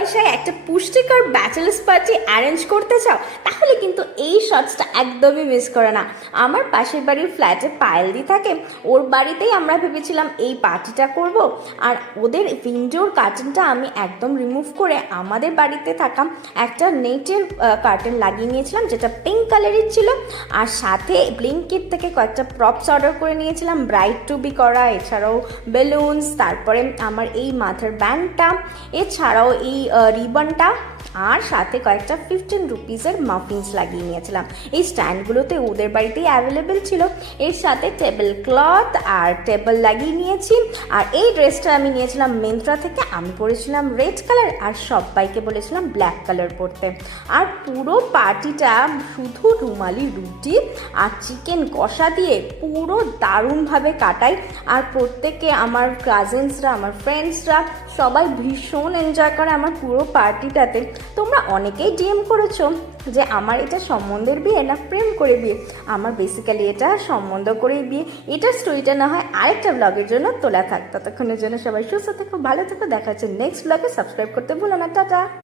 পয়সায় একটা পুষ্টিকর ব্যাচেলার্স পার্টি অ্যারেঞ্জ করতে চাও তাহলে কিন্তু এই শর্টসটা একদমই মিস করে না। আমার পাশের বাড়ির ফ্ল্যাটে পায়েলদি থাকে, ওর বাড়িতেই আমরা ভেবেছিলাম এই পার্টিটা করব। আর ওদের উইন্ডোর কার্টেনটা আমি একদম রিমুভ করে আমাদের বাড়িতে থাকা একটা নেটের কার্টেন লাগিয়ে নিয়েছিলাম, যেটা পিঙ্ক কালারের ছিল। আর সাথে ব্লিঙ্কিট থেকে কয়েকটা প্রপস অর্ডার করে নিয়েছিলাম, ব্রাইট টু বি করা, এছাড়াও বেলুনস, তারপরে আমার এই মাথার ব্যান্ডটা, এছাড়াও এই রিবনটা, আর সাথে কয়েকটা 15 রুপিসের মাফিনস লাগিয়ে নিয়েছিলাম। এই স্ট্যান্ডগুলোতে ওদের বাড়িতেই অ্যাভেলেবেল ছিল। এর সাথে টেবিল ক্লথ আর টেবিল লাগিয়ে নিয়েছি। আর এই ড্রেসটা আমি নিয়েছিলাম মিন্ত্রা থেকে, আমি পরেছিলাম রেড কালার আর সবাইকে বলেছিলাম ব্ল্যাক কালার পরতে। আর পুরো পার্টিটা শুধু রুমালি রুটি আর চিকেন কষা দিয়ে পুরো দারুণভাবে কাটাই। আর প্রত্যেকে আমার কাজিনসরা, আমার ফ্রেন্ডসরা সবাই ভীষণ এনজয় করে আমার পুরো পার্টিটাতে। তোমরা অনেকেই ডিএম করেছো যে আমার এটা সম্বন্ধের বিয়ে না প্রেম করে বিয়ে। আমার বেসিক্যালি এটা সম্বন্ধ করে বিয়ে। এটার স্টোরিটা না হয় আরেকটা ব্লগের জন্য তোলা থাক। ততক্ষণের জন্য সবাই সুস্থ থেকো, ভালো থেকো, দেখা হচ্ছে নেক্সট ব্লগে। সাবস্ক্রাইব করতে ভুলো না। টাটা।